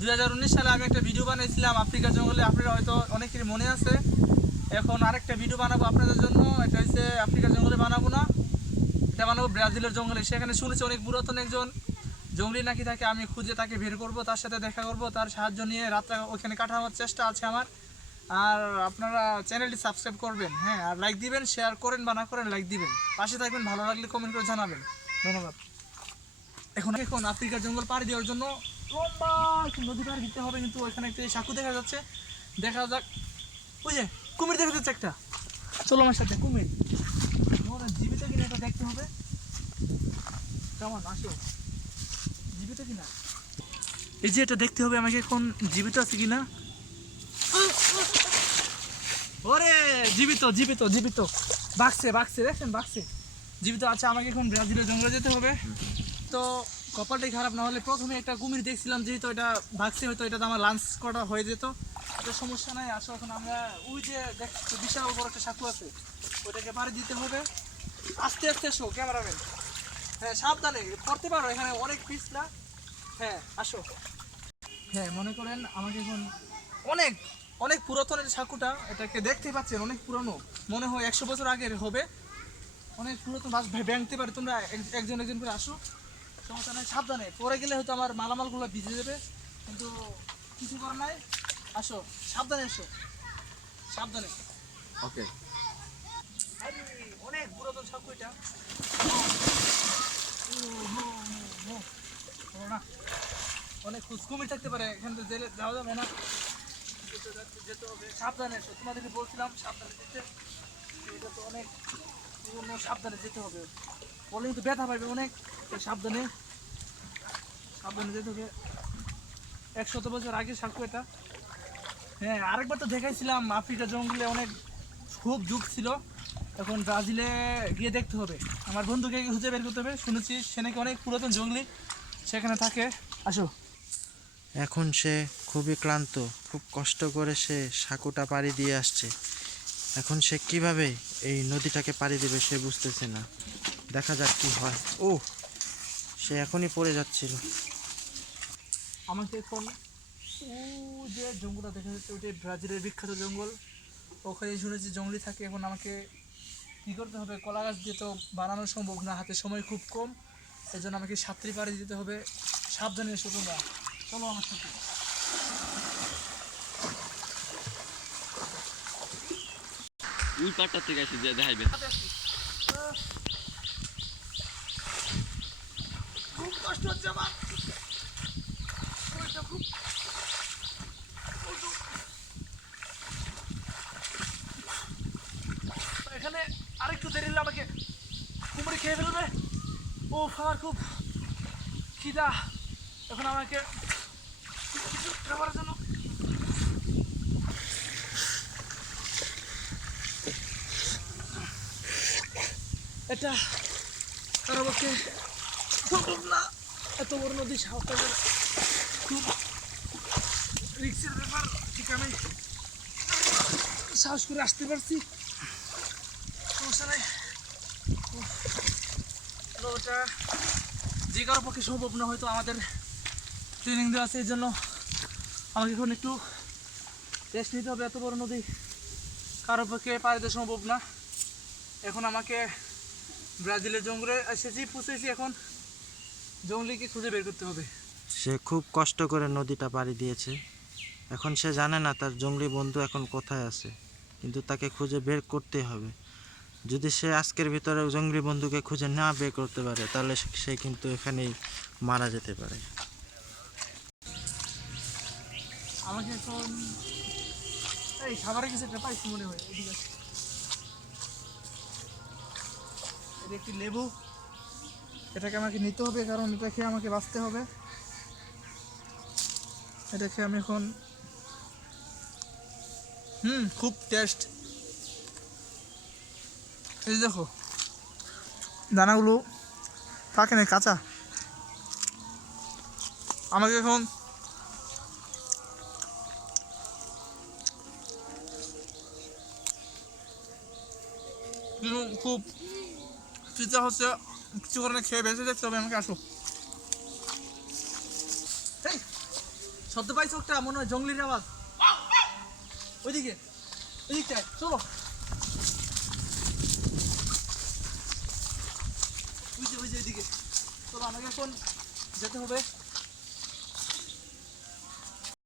2019 সালে আমি একটা ভিডিও বানিয়েছিলাম আফ্রিকা জঙ্গলে, আপনারা হয়তো অনেকেরই মনে আছে। এখন আরেকটা ভিডিও বানাবো আপনাদের জন্য। এটা হচ্ছে আফ্রিকা জঙ্গলে বানাবো না, এটা বানাবো ব্রাজিলের জঙ্গলে। সেখানে শুনেছি অনেক পুরাতন একজন জঙ্গলি নাকি থাকে, আমি খুঁজে তাকে বের করব, তার সাথে দেখা করব, তার সাহায্য নিয়ে রাতটা ওইখানে কাটানোর চেষ্টা আছে আমার। আর আপনারা চ্যানেলটি সাবস্ক্রাইব করবেন, হ্যাঁ, আর লাইক দিবেন, শেয়ার করেন বা না করেন লাইক দিবেন, পাশে থাকবেন, ভালো লাগলে কমেন্ট করে জানাবেন। ধন্যবাদ। এখন আফ্রিকার জঙ্গল পাড়ি দেওয়ার জন্য লম্বা নদী পাড়ি দিতে হবে, কিন্তু ওইখানে একটা সাঁকু দেখা যাচ্ছে, দেখা যাক। ওই যে কুমির দেখা যাচ্ছে একটা, চলো আমার সাথে। কুমির জীবিত কিনা এটা দেখতে হবে। কেমন আসো, জীবিত কিনা এই যে এটা দেখতে হবে আমাকে, এখন জীবিত আছে কিনা। ওরে জীবিত জীবিত জীবিত, বাঘছে বাঘছে, দেখছেন বাঘছে, জীবিত আছে। আমাকে এখন ব্রাজিলের জঙ্গলে যেতে হবে। তো কপালটাই খারাপ, না হলে প্রথমে একটা কুমির দেখছিলাম, যেহেতু এটা ভাগছে, হয়তো এটা আমার লাঞ্চ করা হয়ে যেত। এটা সমস্যা নাই, আসো। এখন আমরা ওই যে দেখছি বিশাল বড় একটা সাঁকু আছে, ওইটাকে পাড়ি দিতে হবে। আস্তে আস্তে এসো ক্যামেরাম্যান, হ্যাঁ সাবধানে পড়তে পারো, এখানে অনেক পিছলা। হ্যাঁ আসো। হ্যাঁ মনে করেন আমাকে এখন অনেক অনেক পুরাতন এই সাঁকুটা, এটাকে দেখতে পাচ্ছেন অনেক পুরনো, মনে হয় 100 বছর আগের হবে। অনেক পুরাতন বাস ভাঙতে পারে, তোমরা একজন একজন করে আসো, সমস্যা নাই। সাবধানে, পরে গেলে হয়তো আমার মালামালগুলো ভিজে যাবে, কিন্তু কিছু করার নাই। আসো সাবধানে, এসো সাবধানে। ওকে। অনেক পুরাতন সাঁকু এটা। না অনেক কুমির থাকতে পারে, এখান থেকে জেলে যাওয়া যাবে না, যেতে হবে। সাবধানে এসো, তোমাদেরকে বলছিলাম সাবধানে যেতে। এটা তো অনেক পুরনো, সাবধানে যেতে হবে, বলে কিন্তু ব্যথা পাইবে অনেক। সাবধানে সাবধানে যেতে হবে। 100 বছর আগে সাঁকু এটা। হ্যাঁ আরেকবার তো দেখাইছিলাম আফ্রিকা জঙ্গলে অনেক খুব যুগ ছিল। এখন ব্রাজিলে গিয়ে দেখতে হবে, আমার বন্ধুকে খুঁজে বের করতে হবে। শুনেছি সে নাকি অনেক পুরাতন জঙ্গলি, সেখানে থাকে। আসো। এখন সে খুবই ক্লান্ত, খুব কষ্ট করে সে সাঁকুটা পাড়ি দিয়ে আসছে। এখন সে কিভাবে এই নদীটাকে পাড়ি দেবে সে বুঝতেছে না। দেখা যাক কি হয়। ও, সে এখনই পড়ে যাচ্ছিল। আমাকে এখন যে জঙ্গলটা দেখা যাচ্ছে ওইটাই ব্রাজিলের বিখ্যাত জঙ্গল, ওখানে শুনেছি জঙ্গলি থাকে। এখন আমাকে কী করতে হবে, কলা গাছ দিয়ে তো বানানো সম্ভব না, হাতে সময় খুব কম, এই জন্য আমাকে সাঁতরে পাড়ি দিতে হবে। সাবধানে এসো তোমরা, চলো আমার সাথে। ওই পাটটা থেকে আসি যে দেখাইবে। খুব কষ্ট হচ্ছে আমার, শরীরটা খুব এখানে। আরেকটু দেরি হলে আমাকে কুমিরে খেয়ে ফেলবে। ও আমার খুব খিদা, এখন আমাকে কিছু খাবারের জন্য এটা কারো পক্ষে সম্ভব না। এত বড় নদী, সাহসের খুব রিক্সের ব্যাপার, ঠিক আমি সাহস করে আসতে পারছি, সমস্যা নাই। ওটা যে কারোর পক্ষে সম্ভব না, হয়তো আমাদের ট্রেনিং দেওয়া আছে, এই জন্য আমাকে এখন একটু রেস্ট নিতে হবে। এত বড় নদী কারোর পক্ষে পাড়ি দেওয়া সম্ভব না। এখন আমাকে ব্রাজিলের জঙ্গলে এসেছি, পৌঁছেছি, এখন জঙ্গলিকে খুঁজে বের করতে হবে। সে খুব কষ্ট করে নদীটা পাড়ি দিয়েছে। এখন সে জানে না তার জঙ্গলি বন্ধু এখন কোথায় আছে, কিন্তু তাকে খুঁজে বের করতে হবে। যদি সে আজকের ভিতরে জঙ্গলি বন্ধুকে খুঁজে না বের করতে পারে, তাহলে সে কিন্তু এখানেই মারা যেতে পারে। আমাকে এখন এই খাবারের কিছু একটা পাইছি মনে হয়, এদিকে এটা একটি লেবু, এটাকে আমাকে নিতে হবে, কারণ এটা খেয়ে আমাকে বাঁচতে হবে। এটা খেয়ে আমি এখন খুব টেস্ট। এই দেখো দানাগুলো থাকে না, কাঁচা। আমাকে এখন খুব চিন্তা হচ্ছে, কিছু কারণে খেয়ে বেঁচে যেতে হবে আমাকে। আসো শব্দ পাইছো একটা মনে হয় জঙ্গলির আওয়াজ ওইদিকে ওইদিকটায় চলো ওই যে ওইদিকে চলো আমাকে এখন যেতে হবে